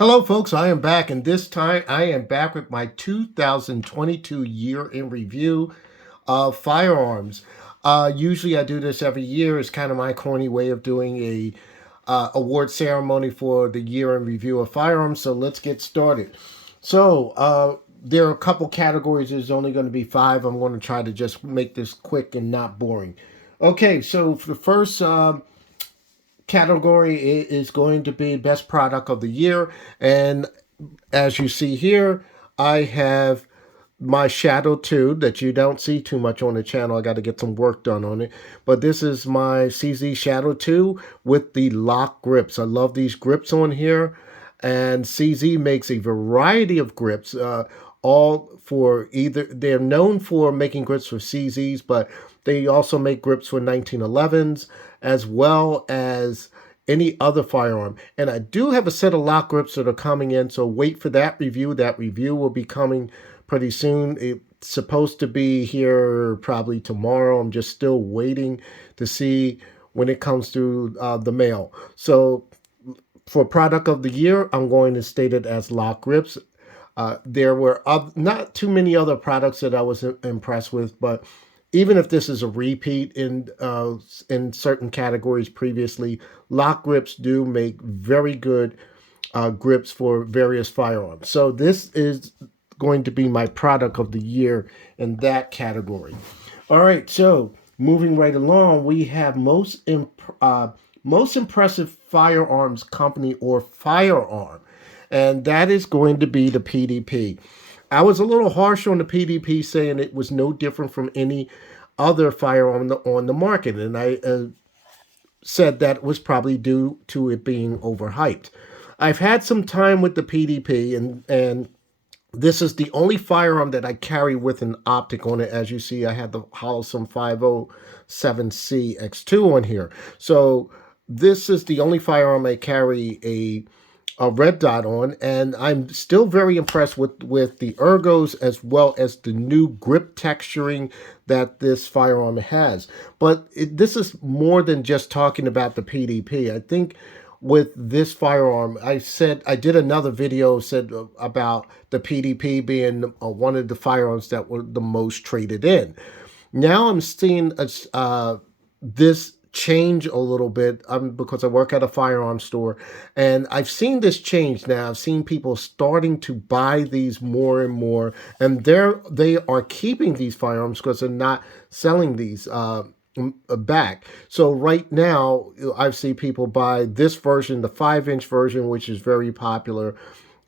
Hello, folks. I am back, and this time I am back with my 2022 year in review of Firearms. Usually, I do this every year. It's kind of my corny way of doing a award ceremony for the year in review of Firearms. So let's get started. There are a couple categories. There's only going to be five. I'm going to try to just make this quick and not boring. Okay, so for the first category is going to be best product of the year, and as you see here, I have my Shadow 2 that you don't see too much on the channel. I got to get some work done on it. But this is my CZ Shadow 2 with the lock grips. I love these grips on here. And CZ makes a variety of grips, all for either, they're known for making grips for CZs, but they also make grips for 1911s as well as any other firearm. And I do have a set of lock grips that are coming in, so wait for that review. That review will be coming pretty soon. It's supposed to be here probably tomorrow. I'm just still waiting to see when it comes through the mail. So for product of the year, I'm going to state it as lock grips. There were not too many other products that I was impressed with, but even if this is a repeat in certain categories previously, lock grips do make very good grips for various firearms. So this is going to be my product of the year in that category. All right, so moving right along, we have most impressive firearms company or firearm, and that is going to be the PDP. I was a little harsh on the PDP, saying it was no different from any other firearm on the market, and I said that was probably due to it being overhyped. I've had some time with the PDP, and this is the only firearm that I carry with an optic on it. As you see, I have the Holosun 507C X2 on here. So this is the only firearm I carry a red dot on, and I'm still very impressed with the ergos as well as the new grip texturing that this firearm has. But this is more than just talking about the PDP. I think with this firearm, I did another video said about the PDP being one of the firearms that were the most traded in. Now I'm seeing this change a little bit because I work at a firearm store, and I've seen this change now. I've seen people starting to buy these more and more, and they are keeping these firearms because they're not selling these back. So right now, I've seen people buy this version, the 5-inch version, which is very popular,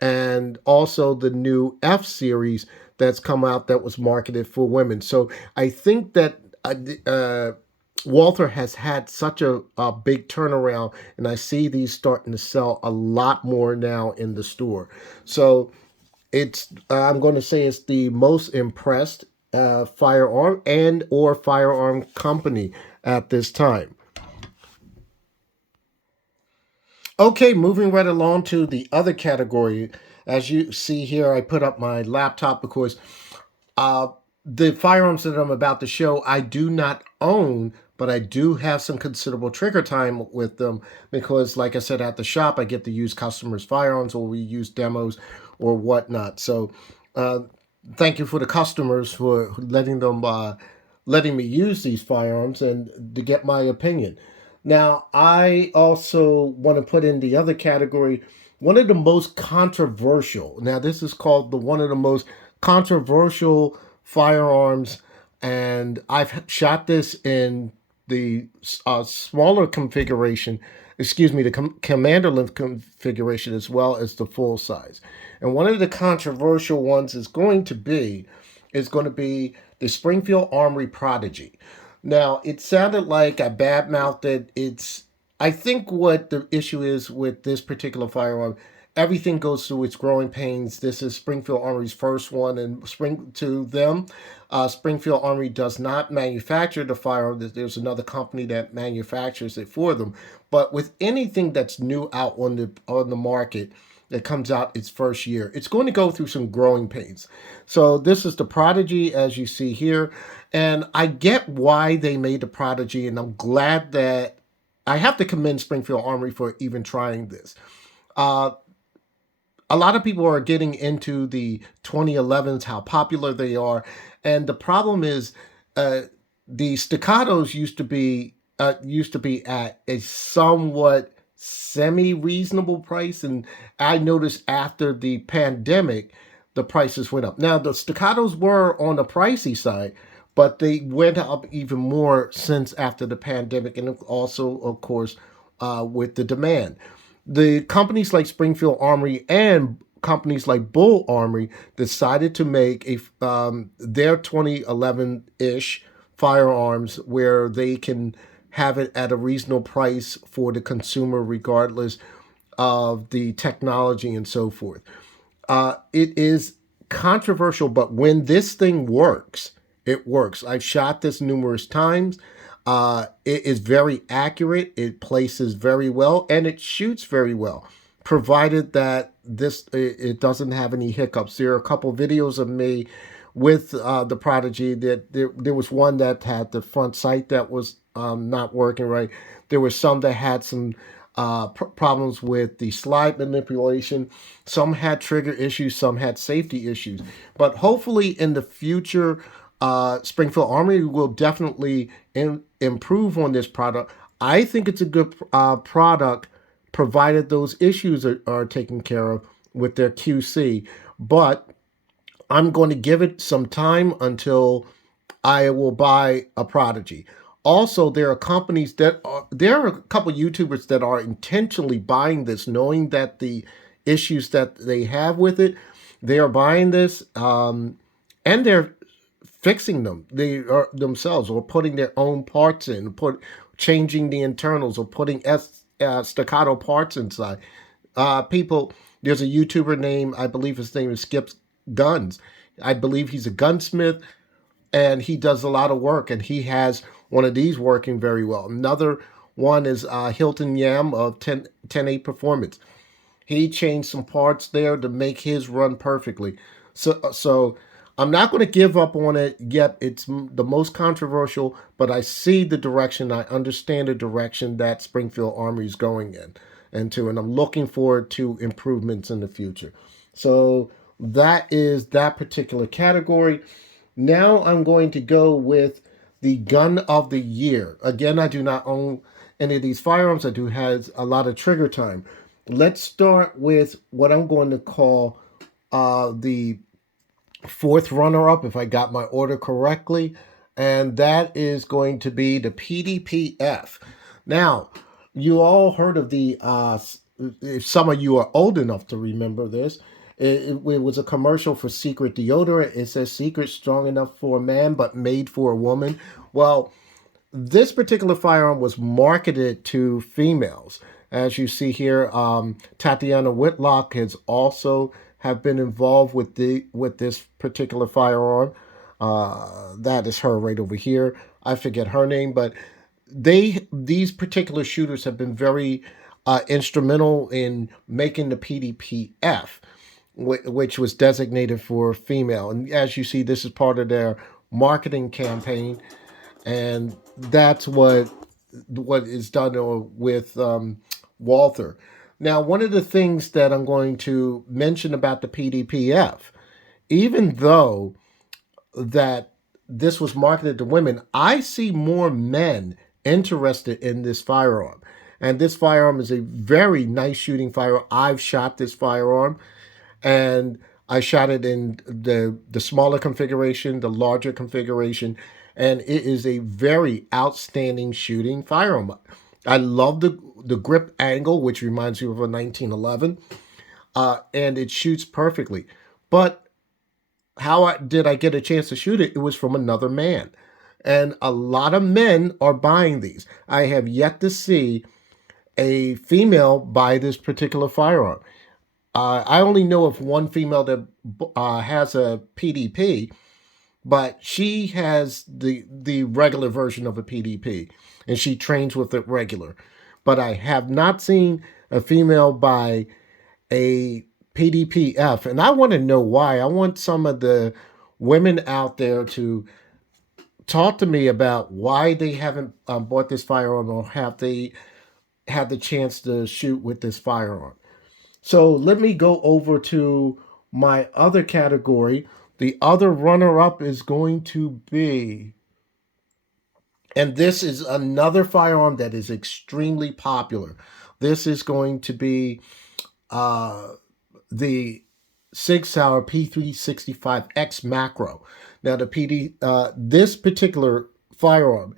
and also the new F series that's come out that was marketed for women. So I think that Walther has had such a big turnaround, and I see these starting to sell a lot more now in the store. So I'm going to say it's the most impressed firearm and or firearm company at this time. Okay, moving right along to the other category. As you see here, I put up my laptop because uh, the firearms that I'm about to show, I do not own, but I do have some considerable trigger time with them because, like I said, at the shop, I get to use customers' firearms, or we use demos or whatnot. So thank you for the customers for letting me use these firearms and to get my opinion. Now, I also want to put in the other category, one of the most controversial. Now, this is called one of the most controversial firearms, and I've shot this in the smaller configuration, excuse me, the commander length configuration as well as the full size. And one of the controversial ones is going to be the Springfield Armory Prodigy. Now, it sounded like I badmouthed it. I think what the issue is with this particular firearm, everything goes through its growing pains. This is Springfield Armory's first one, and Springfield Armory does not manufacture the firearm. There's another company that manufactures it for them. But with anything that's new out on the market that comes out its first year, it's going to go through some growing pains. So this is the Prodigy, as you see here, and I get why they made the Prodigy, and I'm glad that I have to commend Springfield Armory for even trying this. Uh, a lot of people are getting into the 2011s, how popular they are, and the problem is, uh, the staccatos used to be at a somewhat semi reasonable price, and I noticed after the pandemic, the prices went up. Now the staccatos were on the pricey side, but they went up even more since after the pandemic, and also, of course, with the demand. The companies like Springfield Armory and companies like Bull Armory decided to make their 2011 ish firearms where they can have it at a reasonable price for the consumer, regardless of the technology and so forth. It is controversial, but when this thing works, it works. I've shot this numerous times. It is very accurate. It places very well, and it shoots very well, provided that it doesn't have any hiccups. There are a couple videos of me with the Prodigy. That there was one that had the front sight that was not working right. There was some that had some problems with the slide manipulation. Some had trigger issues, some had safety issues. But hopefully, in the future, Springfield Armory will definitely improve on this product. I think it's a good product, provided those issues are taken care of with their QC. But I'm going to give it some time until I will buy a Prodigy. Also, there are companies there are a couple of YouTubers that are intentionally buying this, knowing that the issues that they have with it, they are buying this, and they're fixing them. They are themselves, or putting their own parts in, changing the internals, or putting staccato parts inside. People, there's a YouTuber named, I believe his name is Skips Guns. I believe he's a gunsmith, and he does a lot of work, and he has one of these working very well. Another one is Hilton Yam of 10 Performance. He changed some parts there to make his run perfectly. So I'm not going to give up on it yet. It's the most controversial, but I see the direction. I understand the direction that Springfield Armory is going into, and I'm looking forward to improvements in the future. So that is that particular category. Now I'm going to go with the gun of the year. Again, I do not own any of these firearms. I do have a lot of trigger time. Let's start with what I'm going to call the fourth runner-up, if I got my order correctly, and that is going to be the PDPF. Now, you all heard of the, if some of you are old enough to remember this, it was a commercial for Secret deodorant. It says Secret, strong enough for a man, but made for a woman. Well, this particular firearm was marketed to females. As you see here, Tatiana Whitlock has also have been involved with this particular firearm. That is her right over here. I forget her name, but these particular shooters have been very instrumental in making the PDPF, which was designated for female. And as you see, this is part of their marketing campaign, and that's what is done with Walther. Now, one of the things that I'm going to mention about the PDPF, even though that this was marketed to women, I see more men interested in this firearm. And this firearm is a very nice shooting firearm. I've shot this firearm, and I shot it in the smaller configuration, the larger configuration, and it is a very outstanding shooting firearm. I love the grip angle, which reminds you of a 1911, and it shoots perfectly. But did I get a chance to shoot it? It was from another man, and a lot of men are buying these. I have yet to see a female buy this particular firearm. I only know of one female that has a PDP, but she has the regular version of a PDP, and she trains with it regular. But I have not seen a female buy a PDPF, and I want to know why. I want some of the women out there to talk to me about why they haven't bought this firearm, or have they had the chance to shoot with this firearm. So let me go over to my other category. The other runner up is going to be, and this is another firearm that is extremely popular. This is going to be uh, the Sig Sauer P365X Macro. Now, this particular firearm,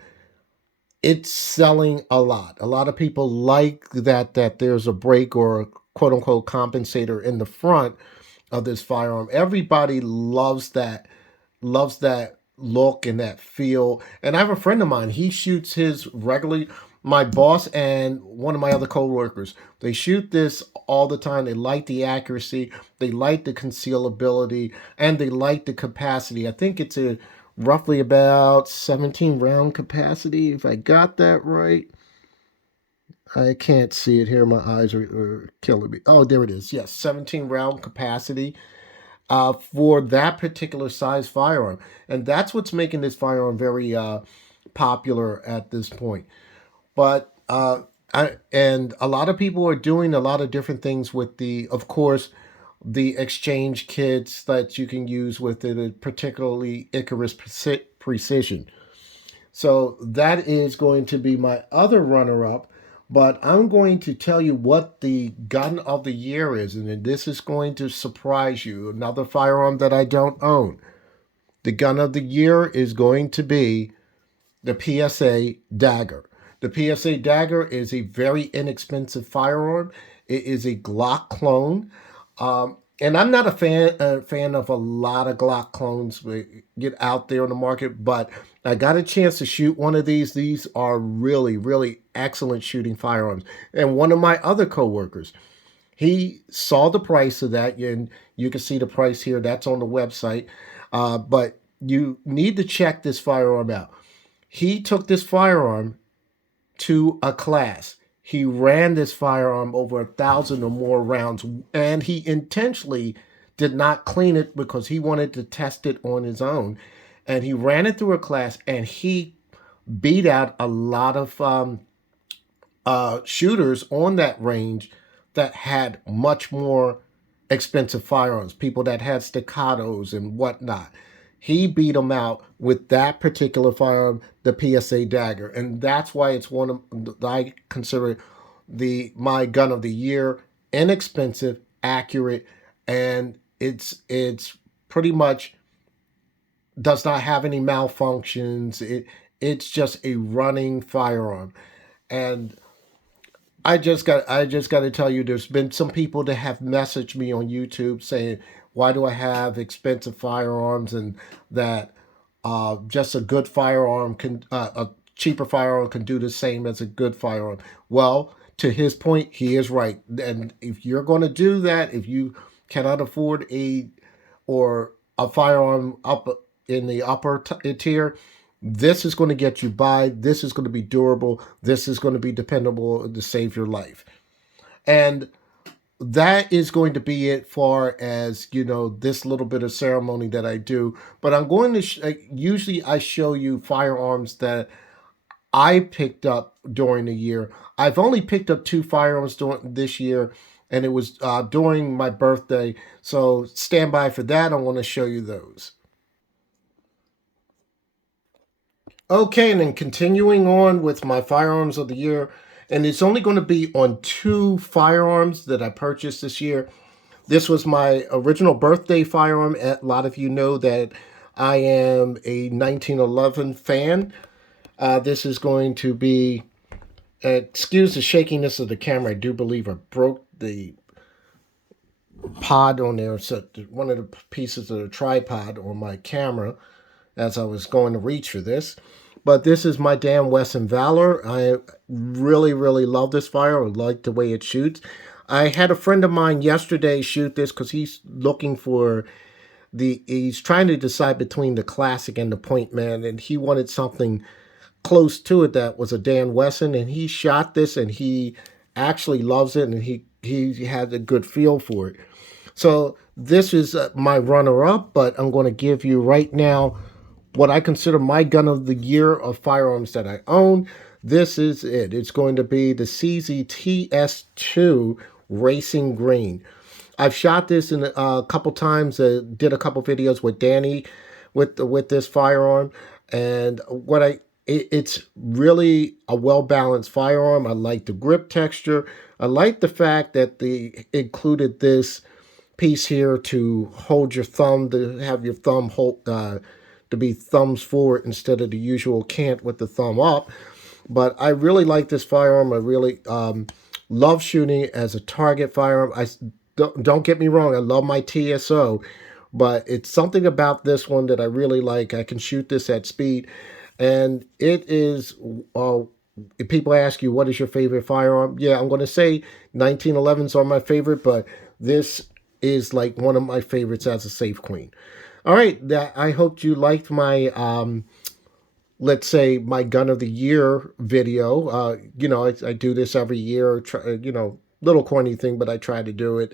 it's selling a lot. A lot of people like that there's a break or a quote unquote compensator in the front of this firearm. Everybody loves that look and that feel. And I have a friend of mine, he shoots his regularly. My boss and one of my other coworkers, they shoot this all the time. They like the accuracy, they like the concealability, and they like the capacity. I think it's a roughly about 17 round capacity, if I got that right. I can't see it here. My eyes are killing me. Oh, there it is. Yes, 17 round capacity for that particular size firearm. And that's what's making this firearm very popular at this point. But and a lot of people are doing a lot of different things with of course, the exchange kits that you can use with it, particularly Icarus Precision. So that is going to be my other runner up. But I'm going to tell you what the gun of the year is, and this is going to surprise you. Another firearm that I don't own. The gun of the year is going to be the PSA Dagger. The PSA Dagger is a very inexpensive firearm. It is a Glock clone. And I'm not a fan of a lot of Glock clones get out there on the market, but I got a chance to shoot one of these. These are really, really excellent shooting firearms. And one of my other coworkers, he saw the price of that, and you can see the price here. That's on the website. But you need to check this firearm out. He took this firearm to a class. He ran this firearm over 1,000 or more rounds, and he intentionally did not clean it because he wanted to test it on his own. And he ran it through a class, and he beat out a lot of shooters on that range that had much more expensive firearms, people that had staccatos and whatnot. He beat them out with that particular firearm, the PSA Dagger, and that's why it's one of I consider it my gun of the year. Inexpensive, accurate, and it's pretty much does not have any malfunctions. It's just a running firearm, and I just got to tell you, there's been some people that have messaged me on YouTube saying, "Why do I have expensive firearms?" and that just a good firearm can a cheaper firearm can do the same as a good firearm. Well, to his point, he is right. And if you're going to do that, if you cannot afford a firearm up in the upper tier, this is going to get you by. This is going to be durable. This is going to be dependable to save your life. And that is going to be it far as this little bit of ceremony that I do. But I'm going to usually I show you firearms that I picked up during the year. I've only picked up two firearms during this year, and it was during my birthday. So stand by for that. I want to show you those. Okay, and then continuing on with my firearms of the year, and it's only going to be on two firearms that I purchased this year. This was my original birthday firearm. A lot of you know that I am a 1911 fan. This is going to be, excuse the shakiness of the camera. I do believe I broke the pod on there, so one of the pieces of the tripod on my camera as I was going to reach for this. But this is my Dan Wesson Valor. I really, really love this fire. I like the way it shoots. I had a friend of mine yesterday shoot this because he's looking for he's trying to decide between the classic and the point man, and he wanted something close to it that was a Dan Wesson, and he shot this and he actually loves it, and he had a good feel for it. So this is my runner up, but I'm going to give you right now what I consider my gun of the year of firearms that I own. This is it. It's going to be the CZTS2 Racing Green. I've shot this in a couple times. Did a couple videos with Danny with this firearm, and it's really a well balanced firearm. I like the grip texture. I like the fact that they included this piece here to hold your thumb, to have your thumb hold to be thumbs forward instead of the usual cant with the thumb up. But I really like this firearm. I really love shooting it as a target firearm. Don't get me wrong. I love my TSO, but it's something about this one that I really like. I can shoot this at speed, and it is. If people ask you what is your favorite firearm, yeah, I'm going to say 1911s are my favorite, but this is like one of my favorites as a safe queen. All right, I hope you liked my let's say my gun of the year video. I do this every year. Little corny thing, but I try to do it.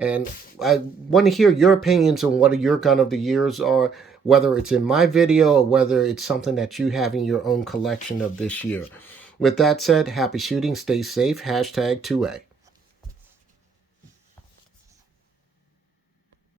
And I want to hear your opinions on what your gun of the years are, whether it's in my video or whether it's something that you have in your own collection of this year. With that said, happy shooting, stay safe, hashtag 2A.